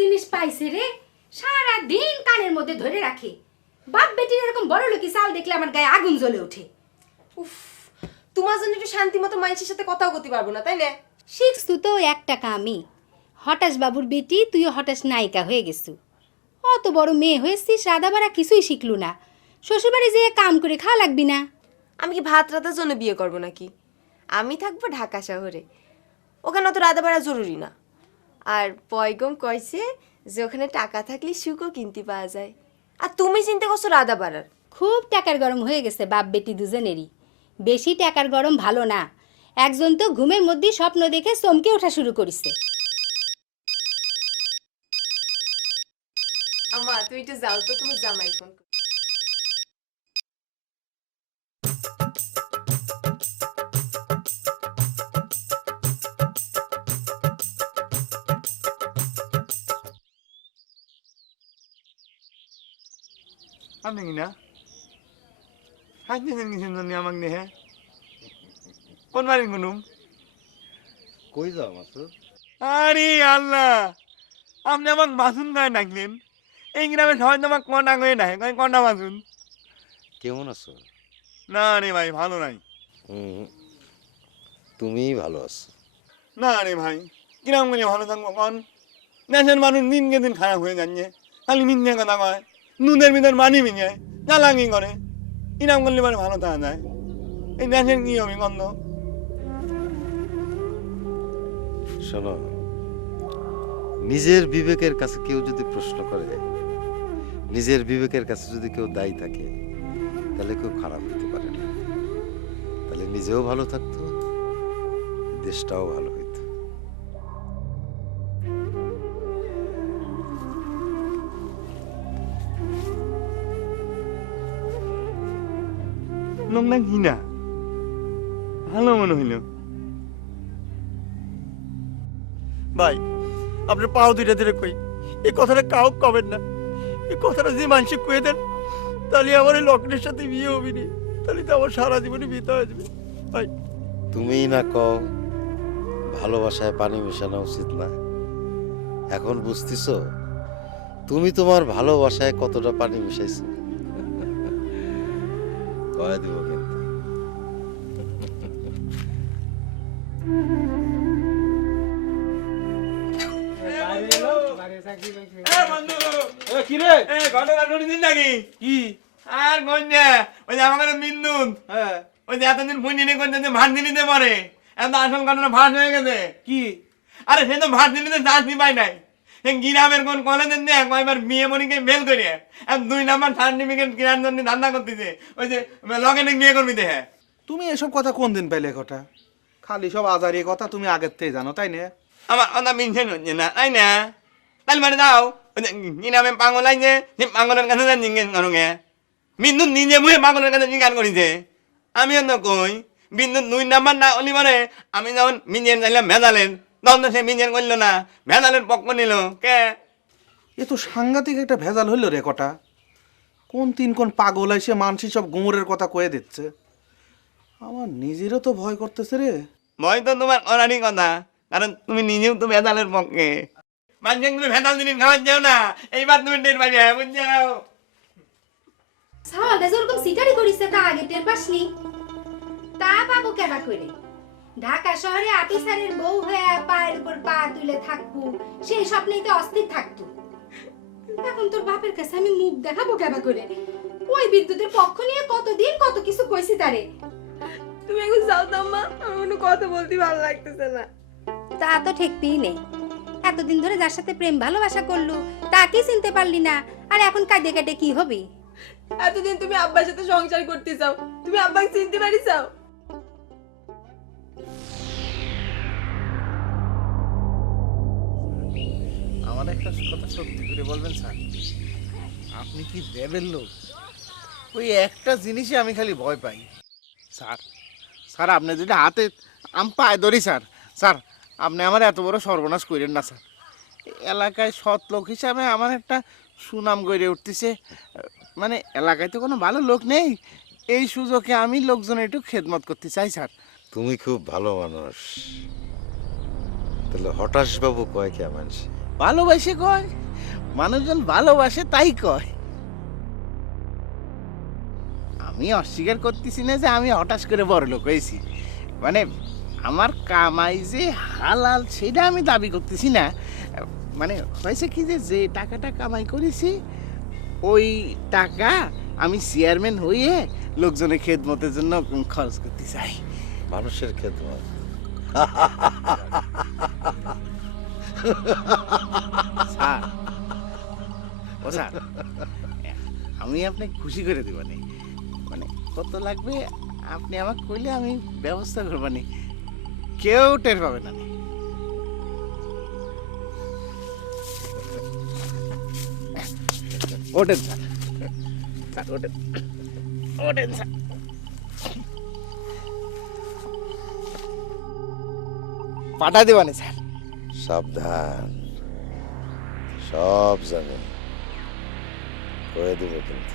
জিনিস পাইছে রে, সারা দিন কানের মধ্যে ধরে রাখে। বাপ বেটির এরকম বড় লোকি চাল দেখলে আমার গায়ে আগুন জ্বলে ওঠে। উফ, তোমার জন্য একটু শান্তি মতো মানুষের সাথে কথাও করতে পারবো না, তাই না? শিখছ তুই তো এক টাকা আমি। হঠাৎ বাবুর বেটি, তুইও হঠাৎ নায়িকা হয়ে গেছু। অত বড় মেয়ে হয়েছিস, রাধা বাড়া কিছুই শিখলু না। শ্বশুরবাড়ি যেয়ে কাম করে খাওয়া লাগবি না? আমি কি ভাত রাতার জন্য বিয়ে করব নাকি? আমি থাকবো ঢাকা শহরে, ওখানে অত রাধা বাড়া জরুরি না। আর পয়গম কইছে যে ওখানে টাকা থাকলে সুখও কিনতে পাওয়া যায়। আর তুমি চিন্তা করছো রাধা বাড়ার? খুব টাকার গরম হয়ে গেছে বাপ বেটি দুজনেরই। বেশি টাকার গরম ভালো না। একজন তো ঘুমের মধ্যে স্বপ্ন দেখে চমকে ওঠা শুরু করেছে। আমা তুমি একটু যাও তো, তোমার জামাই ফোন করো। Ano yun na? Hanya nang isin niya magnihe. Pon maring gunum. কই যাও মাসুদ? আরে আল্লাহ, আপনি আমাকে মাসুন গায়ে ডাকলেন। এই গ্রামে সবাই তোমাকে কন্যা হয়ে ডাকে, কন্যা মাসুন। কেমন আছো? না রে ভাই, ভালো নাই। তুমিই ভালো আছো। না রে ভাই, কিরম করে ভালো থাকবো কন? দেশের মানুষ দিনকে দিন খারাপ হয়ে যাচ্ছে। খালি মিথ্যে কথা কয়, নুনের ভিতর মানি মিশায়, জ্বালাঙ্গি করে। কিরম করলে পরে ভালো থাকা যায়? এই দেশের কি হবে গন্ধ? শোনো, নিজের বিবেকের কাছে কেউ যদি প্রশ্ন করে, নিজের বিবেকের কাছে যদি কেউ দায়ী থাকে, তাহলে কেউ খারাপ হতে পারে না। তাহলে নিজেও ভালো থাকতো, দেশটাও ভালো হইতো। লোক না কি না ভালো মনে হইল। ভাই, আপনার পাও দুইটা ধরে কই, এই কথাটা কাউ কবেন না। এই কথাটা যে মানুষ কয়ে দেন, তাহলে আমার এই লগ্নের সাথে বিয়ে হবি নি, তাহলে তো আমার সারা জীবনে বিতে হয়ে যাবে। ভাই তুমিই না কও ভালোবাসায় পানি মেশানো উচিত না। এখন বুঝতেছো তুমি তোমার ভালোবাসায় কতটা পানি মিশাইছো? কয়ে দিব কিন্তু। আর গঞ্জা ওই যে আমাকে মিন্দুন, ওই যে এতদিন ফোন নিয়ে করছে যে ভাত নিতে পারে, এত আসল ঘটনা ভাত হয়ে গেছে। কি? আরে সে তো ভাত নিতে চাকরি পাই নাই। গ্রামের কোন কলেজের দেখ কয়বার বিয়ে মনিকে মেল করে 2 নাম্বার সার্টিফিকেট কেনার জন্য ধান্দা করতেছে। ওই যে লগে বিয়ে করবি দেখে। তুমি এসব কথা কোন দিন পেলে কথা? খালি সব আজারি কথা তুমি আগের থেকে জানো, তাই না? আমার কথা মিনছেন হচ্ছে না, তাই না? তাহলে মানে দাও গ্রামে পাগল আইছে, সে পাগলের কাছে জিজ্ঞেস করো গে। বিন্দু নিজে মুহে পাগলের কাছে জিজ্ঞাসা করিছে। আমিও তো কই বিন্দু 2 নাম্বার না অলি মানে আমি যখন মিঞ্জের চাইলাম ভেজালেন, তখন তো সে মিঞ্জের করলো না, ভেজালের পক্ষ নিল কে? এ তো সাংঘাতিক একটা ভেজাল হইল রে কটা। কোন পাগল এসে মানসি সব গুমরের কথা কয়ে দিচ্ছে। আমার নিজেরও তো ভয় করতেছে রে। ভয় তো তোমার অনারই কথা, কারণ তুমি নিজেও তো ভেজালের পক্ষে। মানুষকে তুমি ভেজাল জিনিস খাওয়ার যাও না, এইবার তুমি টের পাবে, বুঝছাও? সাওয়ালটা যেরকম সিটারি করিস তা আগে টের পাসনি? তা বাবু কেবা করে ঢাকা শহরে আপিসারের বউ হয়ে পায়ের উপর পা তুলে থাকবো, সেই স্বপ্নেই তো অস্থির থাকতো। এখন তোর বাপের কাছে আমি মুখ দেখাবো কেবা করে? ওই বিদ্যুতের পক্ষ নিয়ে কতদিন কত কিছু কইছি তারে। তুমি এখন যাও তো আম্মা, আমার কোনো কথা বলতে ভালো লাগতেছে না। তা তো ঠেকতেই নেই। এতদিন ধরে যার সাথে প্রেম ভালোবাসা করলু তাকে চিনতে পারলি না, আর এখন কাঁদে কাটে কি হবে? এতদিন তুমি আব্বার সাথে সংসার করতে চাও, তুমি আব্বাকে চিনতে পারি চাও? আমার একটা কথা সত্যি করে বলবেন স্যার, আপনি কি দেবেন লোক? ওই একটা জিনিসই আমি খালি ভয় পাই স্যার। স্যার আপনি যদি হাতে আমি পায়ে ধরি স্যার, স্যার আপনি আমার এত বড় সর্বনাশ করেন না স্যার। এলাকায় সৎ লোক হিসাবে আমার একটা সুনাম গড়ে উঠতেছে, মানে এলাকায় তো কোনো ভালো লোক নেই, এই সুযোগে আমি লোকজনের একটু খেদমত করতে চাই স্যার। তুমি খুব ভালো মানুষ। তাহলে হঠাৎ বাবু কয় কে মানুষ? ভালোবাসে কয়, মানুষজন ভালোবাসে তাই কয়। আমি অস্বীকার করতেছি না যে আমি হঠাৎ করে বড় লোক হয়েছি, মানে আমার কামাই যে হালাল সেটা আমি দাবি করতেছি না। মানে হয়েছে কি যে যে টাকাটা কামাই করেছি ওই টাকা আমি চেয়ারম্যান হয়ে লোকজনের খেদমতের জন্য খরচ করতে চাই। মানুষের খেদমত। স্যার, ও স্যার, আমি আপনাকে খুশি করে দেবানি, মানে কত লাগবে আপনি আমাকে কইলে আমি ব্যবস্থা করবানি, কেউ টের পাবে না। ওঠেন স্যার, স্যার ওঠেন, ওঠেন স্যার। পাঠা দেবানি স্যার। সাবধান, সব জানে, কয়ে দেবো কিন্তু।